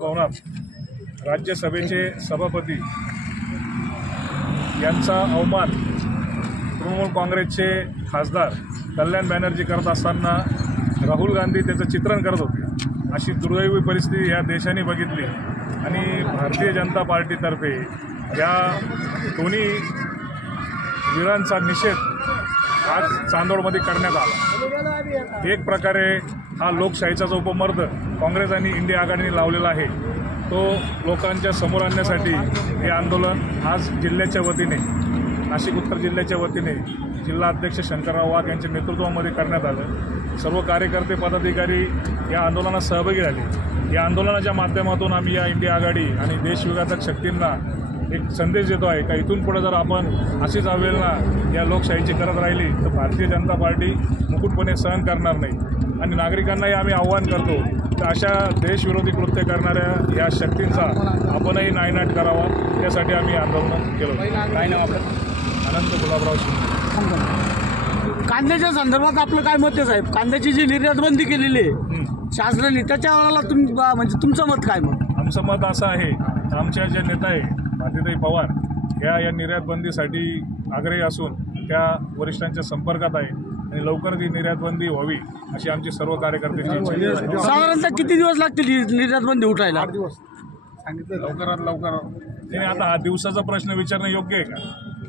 भवनात राज्यसभेचे सभापती यांचा अवमान तृणमूल काँग्रेसचे खासदार कल्याण बॅनर्जी करत असताना राहुल गांधी त्याचं चित्रण करत होते। अशी दुर्दैवी परिस्थिती या देशाने बघितली आणि भारतीय जनता पार्टीतर्फे या दोन्ही वीरांचा निषेध आज चांदोडमध्ये करण्यात आला। एक प्रकारे हा लोकशाहीचा जो उपमर्द काँग्रेस आणि इंडिया आघाडीने लावलेला आहे तो लोकांच्या समोर आणण्यासाठी हे आंदोलन आज जिल्ह्याच्या वतीने नाशिक उत्तर जिल्ह्याच्या वतीने जिल्हा अध्यक्ष शंकरराव वाघ यांच्या नेतृत्वामध्ये करण्यात आलं। सर्व कार्यकर्ते पदाधिकारी या आंदोलनात सहभागी झाले। या आंदोलनाच्या माध्यमातून आम्ही या इंडिया आघाडी आणि देशविघातक शक्तींना एक संदेश देतो आहे का इथून पुढे जर आपण अशीच अवहेलना या लोकशाहीची करत राहिली तर भारतीय जनता पार्टी मुकुटपणे सहन करणार नाही। आणि नागरिकांनाही आम्ही आव्हान करतो तर अशा देशविरोधी कृत्य करणाऱ्या या शक्तींचा आपणही नायनाट करावा, त्यासाठी आम्ही आंदोलन केलं। काय नाव आपलं? अनंत गुलाबराव शिंदे। कांद्याच्या संदर्भात आपलं काय मत आहे साहेब? कांद्याची जी निर्यात बंदी केलेली आहे शासनाने त्याच्या वेळेला म्हणजे तुमचं मत काय? मत आमचं मत असं आहे, आमच्या ज्या नेता आहे भारतीताई पवार या निर्यात बंदीसाठी आग्रही असून त्या वरिष्ठांच्या संपर्कात आहे आणि लवकरच ही निर्यात बंदी व्हावी अशी आमची सर्व कार्यकर्त्यांची इच्छा आहे। साधारणतः किती दिवस लागतील ही निर्यात बंदी उठायला? 8 दिवस लवकरात लवकर। नाही, आता हा दिवसाचा प्रश्न विचारणं योग्य आहे का?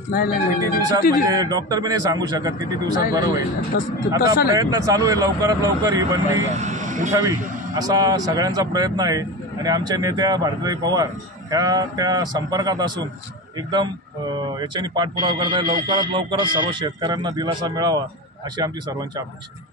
नाही किती दिवसात म्हणजे डॉक्टर बी नाही सांगू शकत किती दिवसात बरं होईल। आता प्रयत्न चालू आहे, लवकरात लवकर ही बंदी उठावी असा सगळ्यांचा प्रयत्न आहे आणि आमच्या नेत्या भारतीताई पवार ह्या त्या संपर्कात असून एकदम याच्यानी पाठपुरावा करत आहे। लवकरात लवकरच सर्व शेतकऱ्यांना दिलासा मिळावा अशी आमची सर्वांची अपेक्षा आहे।